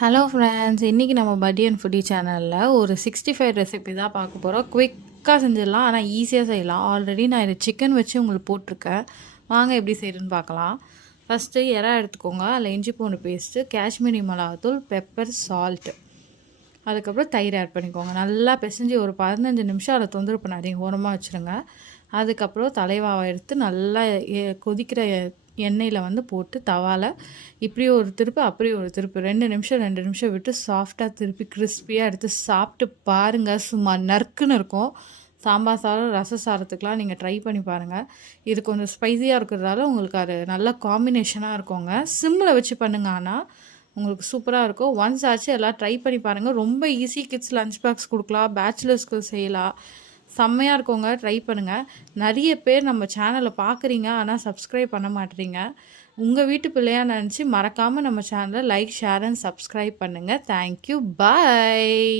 Hello friends, இன்றைக்கி நம்ம பட்டி அண்ட் ஃபுட்டி சேனலில் ஒரு 65 ரெசிபி தான் பார்க்க போகிறோம். குயிக்காக செஞ்சிடலாம், ஆனால் ஈஸியாக செய்யலாம். ஆல்ரெடி நான் இது சிக்கன் வச்சு உங்களுக்கு போட்டிருக்கேன். வாங்க எப்படி செய்யுதுன்னு பார்க்கலாம். ஃபஸ்ட்டு இறா எடுத்துக்கோங்க. அதில் இஞ்சி பூண்டு பேஸ்ட்டு, காஷ்மீரி மிளகாத்தூள், பெப்பர், சால்ட்டு, அதுக்கப்புறம் தயிர் ஆட் பண்ணிக்கோங்க. நல்லா பிசைஞ்சு ஒரு 15 நிமிஷம் அதை தொந்தரவு பண்ணாதீங்க, ஓரமாக வச்சுருங்க. அதுக்கப்புறம் தலைவாவை எடுத்து நல்லா கொதிக்கிற எண்ணெயில் வந்து போட்டு தவாவில் இப்படி ஒரு திருப்பு அப்படி ஒரு திருப்பு 2 நிமிஷம் விட்டு சாஃப்டாக திருப்பி கிறிஸ்பியாக எடுத்து சாப்பிட்டு பாருங்கள். சும்மா நறுக்குன்னு இருக்கும். சாம்பார் சாதம், ரச சாதத்துக்கெலாம் நீங்கள் ட்ரை பண்ணி பாருங்கள். இது கொஞ்சம் ஸ்பைஸியாக இருக்கிறதால உங்களுக்கு அது நல்ல காம்பினேஷனாக இருக்குங்க. சிம்மில் வச்சு பண்ணுங்க, ஆனால் உங்களுக்கு சூப்பராக இருக்கும். ஒன்ஸ் ஆச்சு எல்லாம் ட்ரை பண்ணி பாருங்கள். ரொம்ப ஈஸி. கிட்ஸ் லஞ்ச் பாக்ஸ் கொடுக்கலாம், பேச்சுலர்ஸ்க்கு செய்யலாம். செம்மையாக இருக்கவங்க, ட்ரை பண்ணுங்கள். நிறைய பேர் நம்ம சேனலை பார்க்குறீங்க, ஆனால் சப்ஸ்கிரைப் பண்ண மாட்டேறீங்க. உங்கள் வீட்டு பிள்ளையாக நினச்சி மறக்காமல் நம்ம சேனலை லைக், ஷேர் அண்ட் சப்ஸ்கிரைப் பண்ணுங்கள். தேங்க்யூ, பாய்.